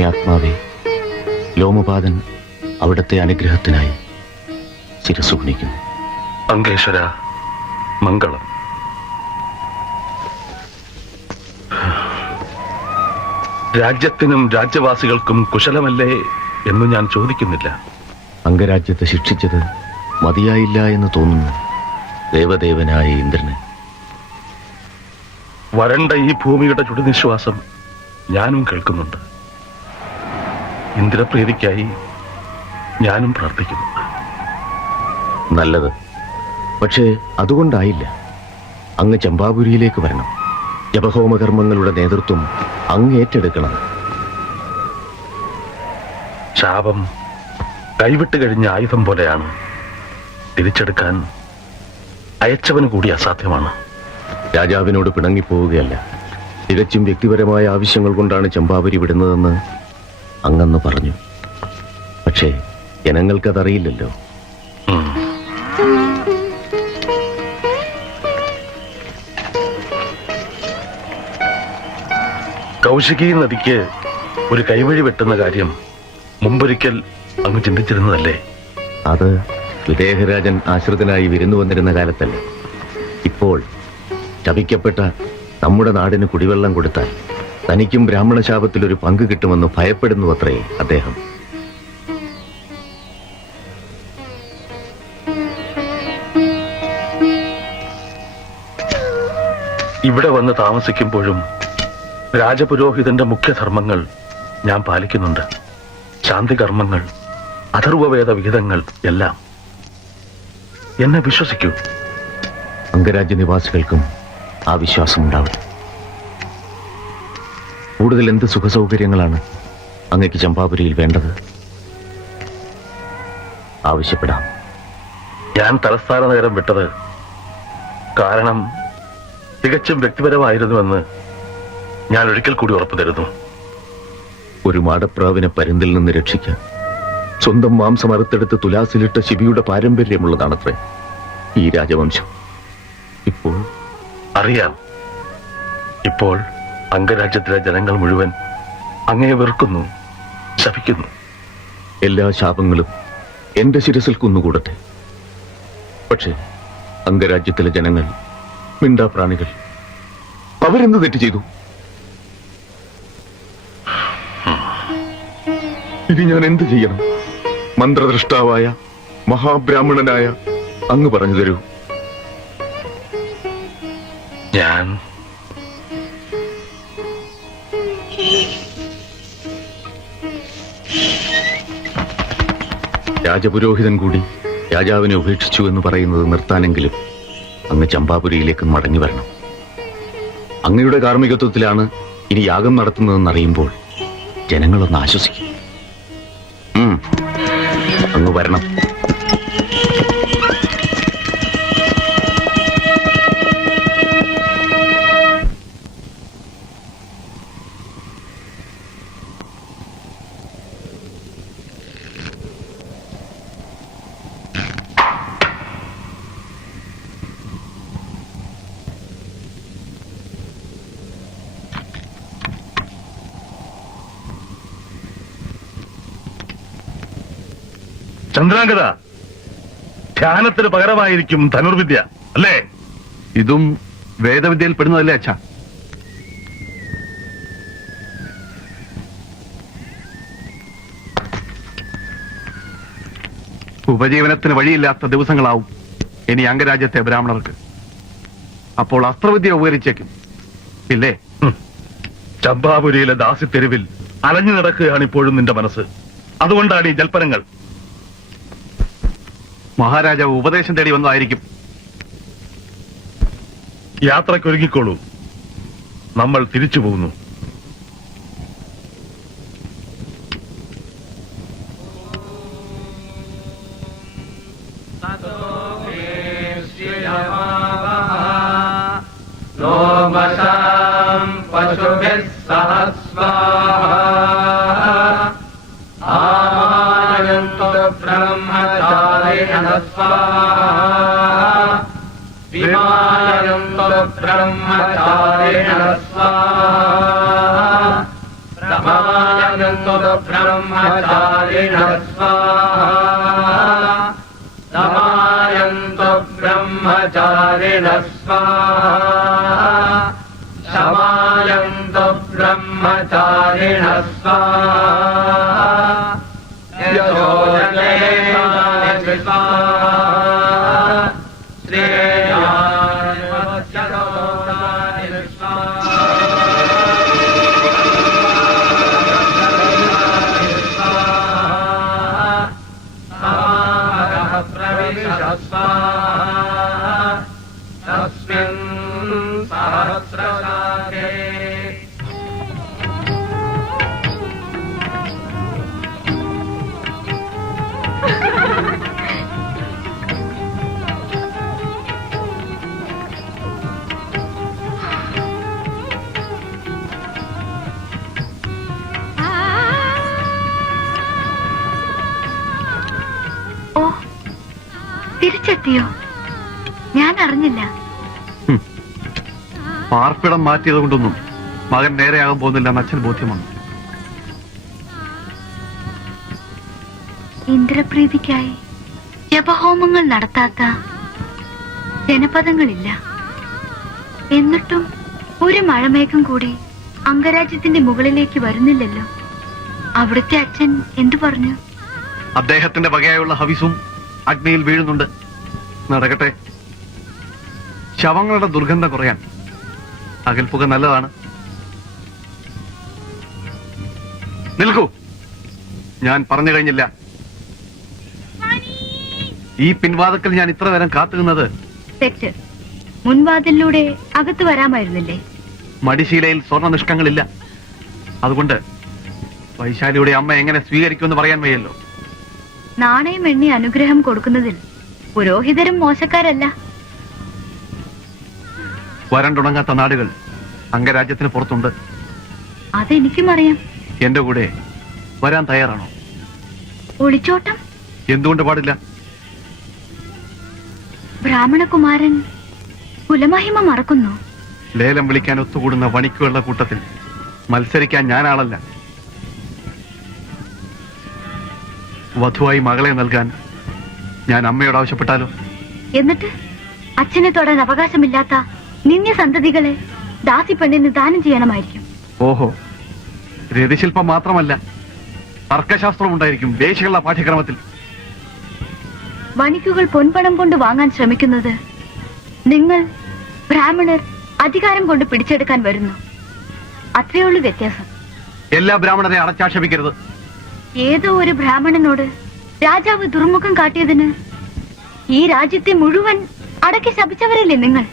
പുണ്യാത്മാവേ, ലോമപാദൻ അവിടുത്തെ അനുഗ്രഹത്തിനായി ശിരസ്സു കുനിക്കുന്നു. അങ്കേശ്വര മംഗളം. രാജ്യത്തിനും രാജ്യവാസികൾക്കും കുശലമല്ലേ എന്ന് ഞാൻ ചോദിക്കുന്നില്ല. അംഗരാജ്യത്തെ ശിക്ഷിച്ചത് മതിയായില്ല എന്ന് തോന്നുന്നു ദേവദേവനായ ഇന്ദ്രന്. വരണ്ട ഈ ഭൂമിയുടെ ചുടുനിശ്വാസം ഞാനും കേൾക്കുന്നുണ്ട്. ഇന്ദ്രപ്രീതിക്കായി ഞാനും പ്രാർത്ഥിക്കുന്നുണ്ട്. നല്ലത്. പക്ഷേ അതുകൊണ്ടായില്ല. അങ്ങ് ചമ്പാപുരിയിലേക്ക് വരണം. ജപഹോമകർമ്മങ്ങളുടെ നേതൃത്വം അങ്ങ് ഏറ്റെടുക്കണം. ശാപം കൈവിട്ട് കഴിഞ്ഞ ആയുധം പോലെയാണ്. തിരിച്ചെടുക്കാൻ അയച്ചവന് കൂടി അസാധ്യമാണ്. രാജാവിനോട് പിണങ്ങിപ്പോവുകയല്ല. തികച്ചും വ്യക്തിപരമായ ആവശ്യങ്ങൾ കൊണ്ടാണ് ചമ്പാപുരി വിടുന്നതെന്ന് അങ്ങന്ന് പറഞ്ഞു. പക്ഷേ ജനങ്ങൾക്കതറിയില്ലല്ലോ. കൗശികി നദിക്ക് ഒരു കൈവഴി വെട്ടുന്ന കാര്യം മുമ്പൊരിക്കൽ അങ്ങ് ചിന്തിച്ചിരുന്നതല്ലേ? അത് വിദേഹരാജൻ ആശ്രിതനായി വിരുന്നു വന്നിരുന്ന കാലത്തല്ലേ. ഇപ്പോൾ ശപിക്കപ്പെട്ട നമ്മുടെ നാടിന് കുടിവെള്ളം കൊടുത്താൽ തനിക്കും ബ്രാഹ്മണശാപത്തിൽ ഒരു പങ്ക് കിട്ടുമെന്ന് ഭയപ്പെടുന്നു അത്രേ അദ്ദേഹം. ഇവിടെ വന്ന് താമസിക്കുമ്പോഴും രാജപുരോഹിതന്റെ മുഖ്യധർമ്മങ്ങൾ ഞാൻ പാലിക്കുന്നുണ്ട്. ശാന്തികർമ്മങ്ങൾ, അഥർവവേദ വിഹിതങ്ങൾ എല്ലാം. എന്നെ വിശ്വസിക്കൂ. അംഗരാജ്യ നിവാസികൾക്കും ആ വിശ്വാസമുണ്ടാവും. കൂടുതൽ എന്ത് സുഖസൗകര്യങ്ങളാണ് അങ്ങയ്ക്ക് ചമ്പാപുരിയിൽ വേണ്ടത്? ആവശ്യപ്പെടാം. ഞാൻ തലസ്ഥാന നഗരം വിട്ടത് കാരണം തികച്ചും വ്യക്തിപരമായിരുന്നുവെന്ന് ഞാൻ ഒരിക്കൽ കൂടി ഉറപ്പു തരുന്നു. ഒരു മാടപ്രാവിനെ പരുന്തിൽ നിന്ന് രക്ഷിക്കാൻ സ്വന്തം മാംസം അറുത്തെടുത്ത് തുലാസിലിട്ട ശിബിയുടെ പാരമ്പര്യമുള്ളതാണത്രേ ഈ രാജവംശം. ഇപ്പോൾ അറിയാം. ഇപ്പോൾ അംഗരാജ്യത്തിലെ ജനങ്ങൾ മുഴുവൻ അങ്ങയെ വെറുക്കുന്നു, ശപിക്കുന്നു. എല്ലാ ശാപങ്ങളും എന്റെ ശിരസിൽ കുന്നുകൂടട്ടെ. പക്ഷേ അംഗരാജ്യത്തിലെ ജനങ്ങൾ, മിണ്ടാപ്രാണികൾ, അവരെന്ത് തെറ്റ് ചെയ്തു? ഇനി ഞാൻ എന്ത് ചെയ്യണം? മന്ത്രദ്രഷ്ടാവായ മഹാബ്രാഹ്മണനായ അങ്ങ് പറഞ്ഞു തരൂ. ഞാൻ രാജപുരോഹിതൻ കൂടി രാജാവിനെ ഉപേക്ഷിച്ചു എന്ന് പറയുന്നത് നിർത്താനെങ്കിലും അങ്ങ് ചമ്പാപുരിയിലേക്ക് മടങ്ങി വരണം. അങ്ങയുടെ കാർമ്മികത്വത്തിലാണ് ഇനി യാഗം നടത്തുന്നതെന്നറിയുമ്പോൾ ജനങ്ങളൊന്ന് ആശ്വസിക്കും. അങ്ങ് വരണം. ചന്ദ്രാംഗത, ധ്യാനത്തിന് പകരമായിരിക്കും ധനുർവിദ്യ അല്ലേ? ഇതും വേദവിദ്യയിൽ പെടുന്നതല്ലേ അച്ഛാ? ഉപജീവനത്തിന് വഴിയില്ലാത്ത ദിവസങ്ങളാവും ഇനി അംഗരാജ്യത്തെ ബ്രാഹ്മണർക്ക്. അപ്പോൾ അസ്ത്രവിദ്യ ഉപകരിച്ചേക്കും ഇല്ലേ? ചമ്പാപുരിയിലെ ദാസിത്തെരുവിൽ അലഞ്ഞു നടക്കുകയാണ് ഇപ്പോഴും നിന്റെ മനസ്സ്. അതുകൊണ്ടാണ് ഈ ജൽപ്പനങ്ങൾ. മഹാരാജാവ് ഉപദേശം തേടി വന്നതായിരിക്കും. യാത്രക്കൊരുങ്ങിക്കോളൂ, നമ്മൾ തിരിച്ചു പോകുന്നു. ब्रह्मचारिण स्वाहा ब्रह्मचारिणः स्वाहा समायन्तु ब्रह्मचारिणः स्वाहा समायन्तु ब्रह्मचारिणः स्वाहा यशो जनेतानि स्वाहा श्रेयान्वस्यदोतानि स्वाहा समागः प्रविश स्वाहा तस्मिन् सहस्रशाखे ഓ, തിരിച്ചെത്തിയോ? ഞാൻ അറിഞ്ഞില്ല. പാർപ്പിടം മാറ്റിയത് കൊണ്ടൊന്നും മകൻ നേരെയാകാൻ പോകുന്നില്ല എന്ന് അച്ഛൻ ബോധ്യമാണ്. ഇന്ദ്രപ്രീതിക്കായി ജപഹോമങ്ങൾ നടത്താത്ത ജനപദങ്ങളില്ല. എന്നിട്ടും ഒരു മഴമേഘം കൂടി അംഗരാജ്യത്തിന്റെ മുകളിലേക്ക് വരുന്നില്ലല്ലോ. അവിടുത്തെ അച്ഛൻ എന്തു പറഞ്ഞു? അദ്ദേഹത്തിന്റെ വകയായുള്ള ഹവിസും അഗ്നിയിൽ വീഴുന്നുണ്ട്. നടക്കട്ടെ. ശവങ്ങളുടെ ദുർഗന്ധം കുറയാൻ അകൽപ്പുക നല്ലതാണ്. നിൽക്കൂ, ഞാൻ പറഞ്ഞു കഴിഞ്ഞില്ല. ഈ പിൻവാതക്കൽ ഞാൻ ഇത്ര നേരം കാത്തുനിന്നത് തെറ്റ്. മുൻവാതിലൂടെ അകത്ത് വരാമായിരുന്നില്ലേ? മടിശീലയിൽ സ്വർണ്ണ നിഷ്കങ്ങളില്ല. അതുകൊണ്ട് വൈശാലിയുടെ അമ്മ എങ്ങനെ സ്വീകരിക്കുമെന്ന് പറയാൻ വയ്യല്ലോ. നാണയം എണ്ണി അനുഗ്രഹം കൊടുക്കുന്നതിൽ പുരോഹിതരും മോശക്കാരല്ല. വരണ്ടുണങ്ങാത്ത നാടുകൾ അംഗരാജ്യത്തിന് പുറത്തുണ്ട്. അതെനിക്കും അറിയാം. എന്റെ കൂടെ വരാൻ തയ്യാറാണോ? ഒളിച്ചോട്ടം എന്തുകൊണ്ട് പാടില്ല? ബ്രാഹ്മണകുമാരൻ കുലമഹിമ മറക്കുന്നു. ലേലം വിളിക്കാൻ ഒത്തുകൂടുന്ന വണിക്കുകളുടെ കൂട്ടത്തിൽ മത്സരിക്കാൻ ഞാനാളല്ല. വധുവായി മകളെ നൽകാൻ ഞാൻ അമ്മയോട് ആവശ്യപ്പെട്ടാലോ? എന്നിട്ട് അച്ഛനെ തൊടാൻ അവകാശമില്ലാത്ത നിന്യ സന്തതികളെ ദാസി പെണ്ണിന് ദാനം ചെയ്യണമായിരിക്കും. ഓഹോ, രതിശില്പം മാത്രമല്ല, തർക്കശാസ്ത്രം ഉണ്ടായിരിക്കും വേശ്യകളുടെ പാഠ്യക്രമത്തിൽ. വണിക്കുകൾ പൊൻപണം കൊണ്ട് വാങ്ങാൻ ശ്രമിക്കുന്നത് നിങ്ങൾ ബ്രാഹ്മണർ അധികാരം കൊണ്ട് പിടിച്ചെടുക്കാൻ വരുന്നു. അത്രയുള്ളൂ വ്യത്യാസം. എല്ലാ ബ്രാഹ്മണരെ അടച്ചാക്ഷേപിക്കരുത്. ഏതോ ഒരു ബ്രാഹ്മണനോട് രാജാവ് ദുർമുഖം കാട്ടിയതിന് ഈ രാജ്യത്തെ മുഴുവൻ അടക്കി ശപിച്ചവരല്ലേ നിങ്ങൾ?